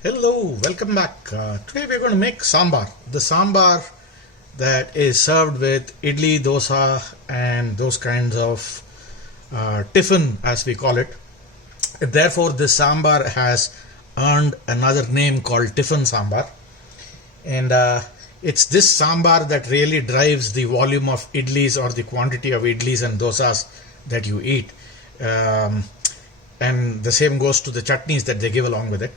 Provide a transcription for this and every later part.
Hello, welcome back. Today we're going to make sambar. The sambar that is served with idli, dosa, and those kinds of tiffin, as we call it. Therefore, this sambar has earned another name called tiffin sambar. And it's this sambar that really drives the volume of idlis or the quantity of idlis and dosas that you eat. And the same goes to the chutneys that they give along with it.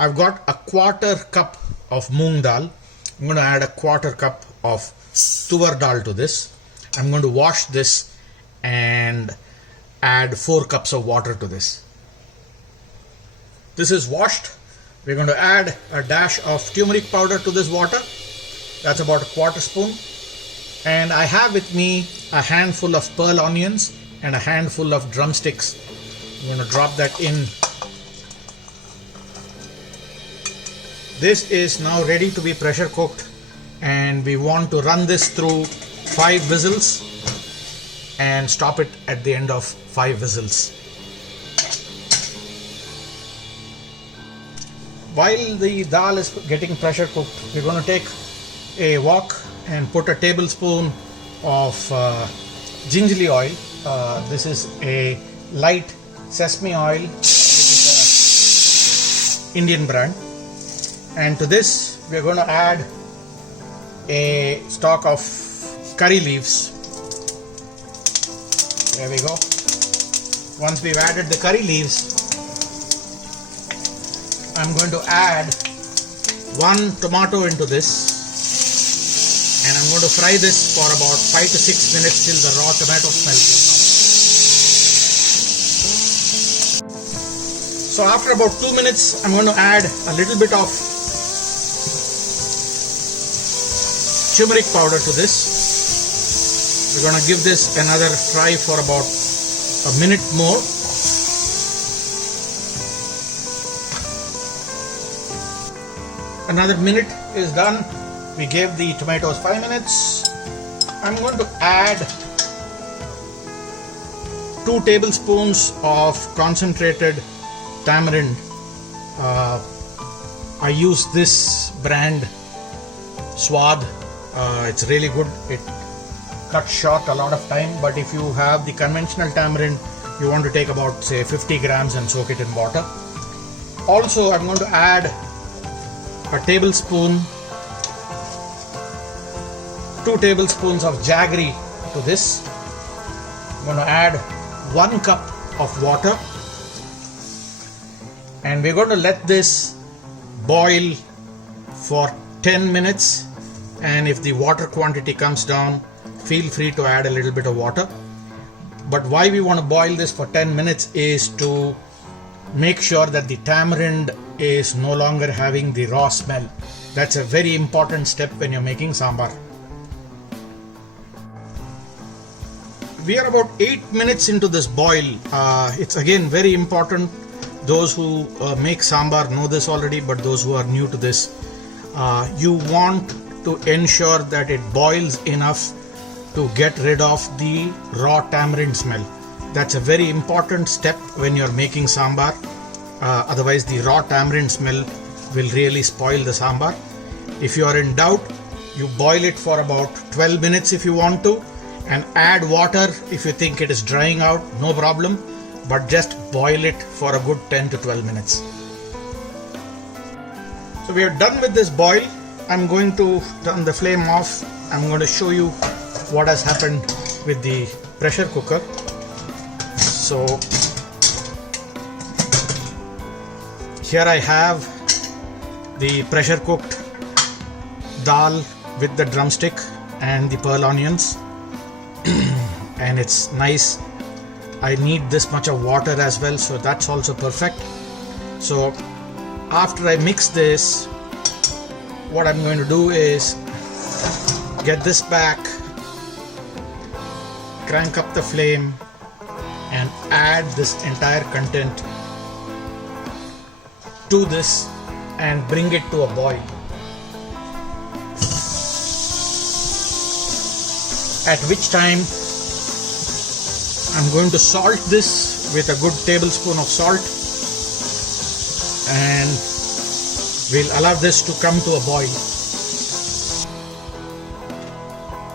I've got a quarter cup of moong dal. I'm going to add a quarter cup of tuvar dal to this. I'm going to wash this and add 4 cups of water to this. This is washed. We're going to add a dash of turmeric powder to this water. That's about a quarter spoon. And I have with me a handful of pearl onions and a handful of drumsticks. I'm going to drop that in. This is now ready to be pressure cooked, and we want to run this through 5 whistles and stop it at the end of 5 whistles. While the dal is getting pressure cooked, we're going to take a wok and put a tablespoon of gingerly oil. This is a light sesame oil, which is an Indian brand. And to this, we are going to add a stalk of curry leaves. There we go. Once we've added the curry leaves, I'm going to add 1 tomato into this. And I'm going to fry this for about 5 to 6 minutes till the raw tomato smell goes off. So after about 2 minutes, I'm going to add a little bit of turmeric powder to this. We're going to give this another fry for about a minute more. Another minute is done. We gave the tomatoes 5 minutes. I'm going to add 2 tablespoons of concentrated tamarind. I use this brand Swad. It's really good. It cuts short a lot of time, but if you have the conventional tamarind, you want to take about say 50 grams and soak it in water. Also, I'm going to add a tablespoon, 2 tablespoons of jaggery to this. I'm going to add 1 cup of water, and we're going to let this boil for 10 minutes. And if the water quantity comes down, feel free to add a little bit of water. But why we want to boil this for 10 minutes is to make sure that the tamarind is no longer having the raw smell. That's a very important step when you're making sambar. We are about 8 minutes into this boil. It's again very important. Those who make sambar know this already, but those who are new to this, you want to ensure that it boils enough to get rid of the raw tamarind smell. That's a very important step when you're making sambar. Otherwise the raw tamarind smell will really spoil the sambar. If you are in doubt, you boil it for about 12 minutes if you want to, and add water if you think it is drying out, no problem, but just boil it for a good 10 to 12 minutes. So we are done with this boil. I'm going to turn the flame off. I'm going to show you what has happened with the pressure cooker. So here I have the pressure cooked dal with the drumstick and the pearl onions. And it's nice. I need this much of water as well, so that's also perfect. So after I mix this, what I'm going to do is get this back, crank up the flame, and add this entire content to this and bring it to a boil. At which time I'm going to salt this with a good tablespoon of salt, and We'll allow this to come to a boil.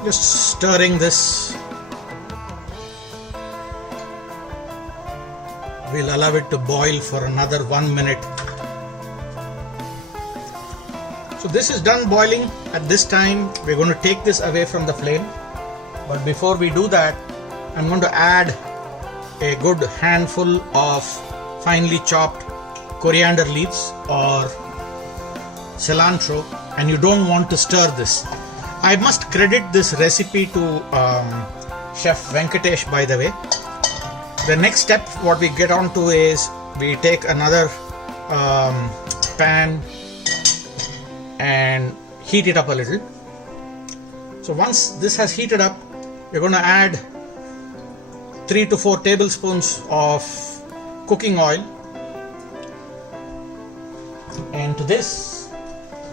Just stirring this. We'll allow it to boil for another 1 minute. So this is done boiling. At this time, we're going to take this away from the flame. But before we do that, I'm going to add a good handful of finely chopped coriander leaves or cilantro, and you don't want to stir this. I must credit this recipe to Chef Venkatesh, by the way. The next step, what we get on to is we take another pan and heat it up a little. So once this has heated up, we're going to add 3 to 4 tablespoons of cooking oil, and to this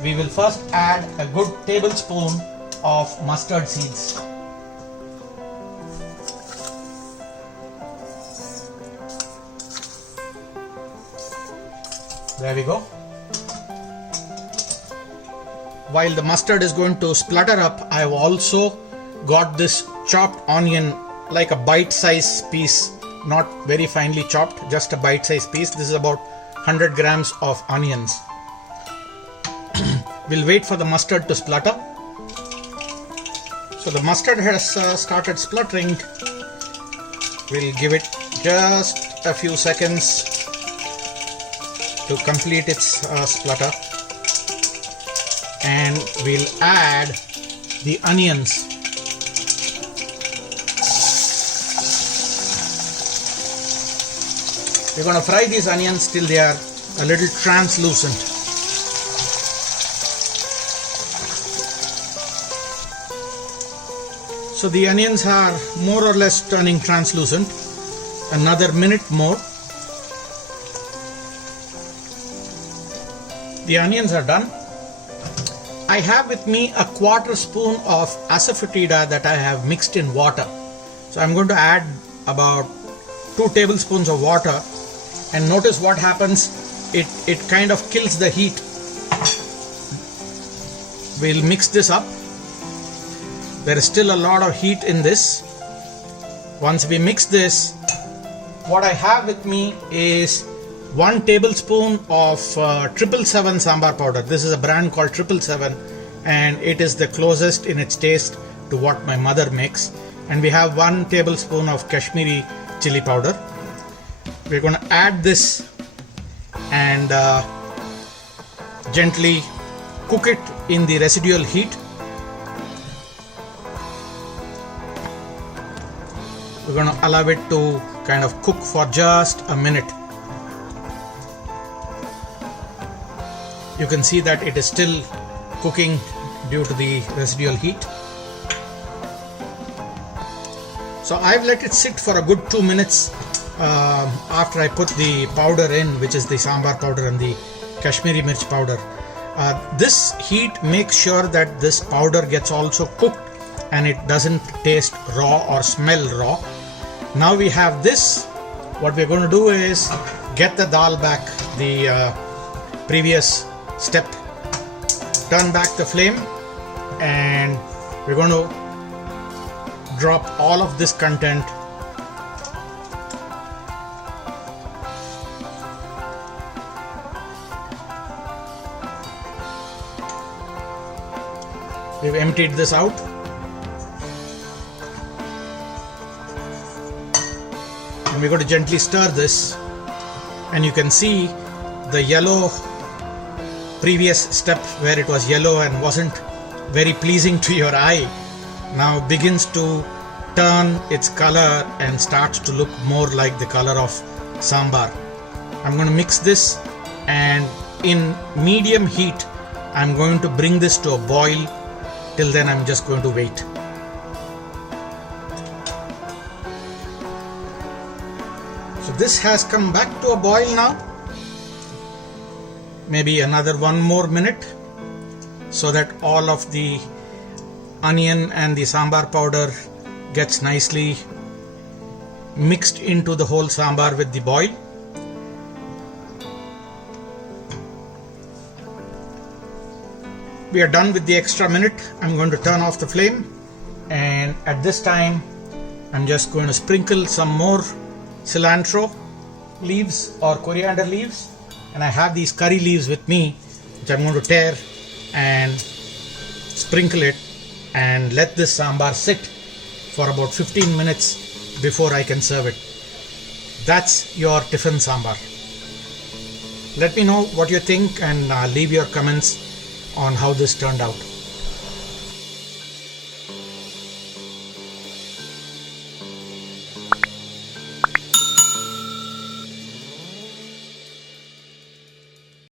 we will first add a good tablespoon of mustard seeds. There we go. While the mustard is going to splutter up, I've also got this chopped onion, like a bite-sized piece, not very finely chopped, just a bite-sized piece. This is about 100 grams of onions. We'll wait for the mustard to splutter. So the mustard has started spluttering. We'll give it just a few seconds to complete its splutter, and we'll add the onions. We're going to fry these onions till they are a little translucent. So the onions are more or less turning translucent. Another minute more. The onions are done. I have with me a quarter spoon of asafoetida that I have mixed in water. So I'm going to add about 2 tablespoons of water, and notice what happens. It kind of kills the heat. We'll mix this up. There is still a lot of heat in this. Once we mix this, what I have with me is 1 tablespoon of 777 sambar powder. This is a brand called 777, and it is the closest in its taste to what my mother makes. And we have 1 tablespoon of Kashmiri chili powder. We're going to add this and gently cook it in the residual heat. We're going to allow it to kind of cook for just a minute. You can see that it is still cooking due to the residual heat. So I've let it sit for a good 2 minutes after I put the powder in, which is the sambar powder and the Kashmiri mirch powder. This heat makes sure that this powder gets also cooked and it doesn't taste raw or smell raw. Now we have this. What we're going to do is get the dal back, the previous step, turn back the flame, and we're going to drop all of this content we've emptied this out. And we're going to gently stir this, and you can see the yellow previous step where it was yellow and wasn't very pleasing to your eye now begins to turn its color and starts to look more like the color of sambar. I'm going to mix this, and in medium heat I'm going to bring this to a boil. Till then I'm just going to wait. So this has come back to a boil now. Maybe another 1 more minute, so that all of the onion and the sambar powder gets nicely mixed into the whole sambar with the boil. we are done with the extra minute. I'm going to turn off the flame, and at this time I'm just going to sprinkle some more cilantro leaves or coriander leaves, and I have these curry leaves with me which I'm going to tear and sprinkle it and let this sambar sit for about 15 minutes before I can serve it. That's your tiffin sambar. Let me know what you think and leave your comments on how this turned out.